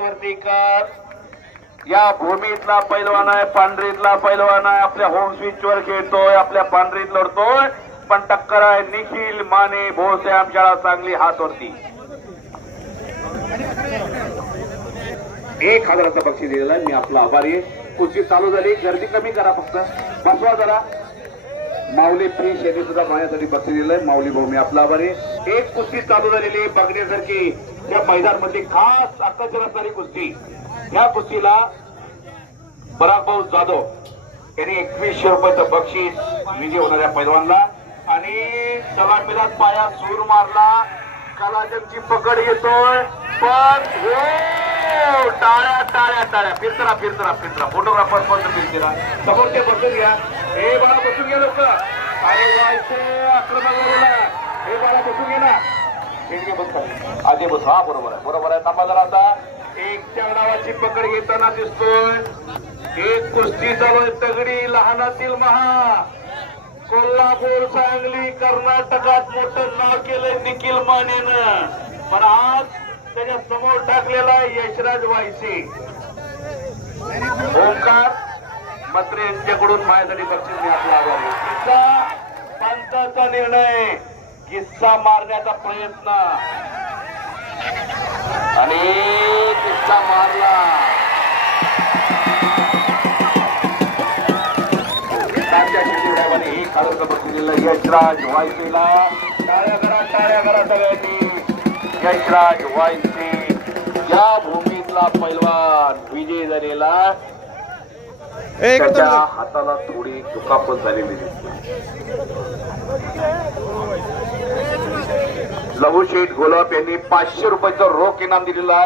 वरती कर या भूमीतला पैलवान आहे पांढरीतला पैलवान आहे. आपल्या होम स्विच वर खेळतोय आपल्या पांढरीत लढतोय. पण टक्कर आहे निखिल माने भोसे आमच्या चांगली हातवरती. एक हजाराचं बक्षीस दिलेलं आहे. मी आपला आभारी आहे. कुस्ती चालू झाली. गर्दी कमी करा फक्त. बसवा जरा. माऊली फ्री शेती सुद्धा माझ्यासाठी बक्षीस दिलंय माऊली भाऊ मी आपला आभारी आहे. एक कुस्ती चालू झालेली बघण्यासारखी. या मैदानमध्ये खास आकर्षण असणारी कुस्ती. या कुस्तीला पराग जाधव यांनी एकवीसशे रुपयाचं बक्षीस विजय होणाऱ्या पैलवानला आणि सलामीला पाया सूर मारला. कलाजमची पकड येतोय. पण हो टाळ्या टाळ्या टाळ्या. फिरतरा फिरतरा फिरतरा फोटोग्राफर पण फिरतरा समोर ते बसून घ्या. हे बाळा बसून घ्या लोक अरे वायचे आक्रमक हे बाळा बसून घे ना. आधी बस. हा बरोबर आहे. बरोबर आहे. थांबा जरा आता. एकच्या नावाची पकड घेताना दिसतोय. एक कुस्ती चालू आहे. तगडी लहानातील महा. कोल्हापूर सांगली कर्नाटकात मोठं नाव केलंय निखिल मानेनं. पण आज त्याच्यासमोर टाकलेला यशराज वायसे. ओंकार मात्र यांच्याकडून माझ्यासाठी बक्षीस मी आपला पंचाचा निर्णय. किस्सा मारण्याचा प्रयत्न. आणि किस्सा मारला. यशराज वायसेला. टाळ्या करा टाळ्या करा सगळ्यांनी. यशराज वायसे या भूमीतला पैलवान विजय झालेला. त्याच्या हाताला थोडी दुखापत झालेली दिसते. लघुशेठ गुलाब गोलाप यांनी पाचशे रुपयाचं रोख इनाम दिलेलं आहे.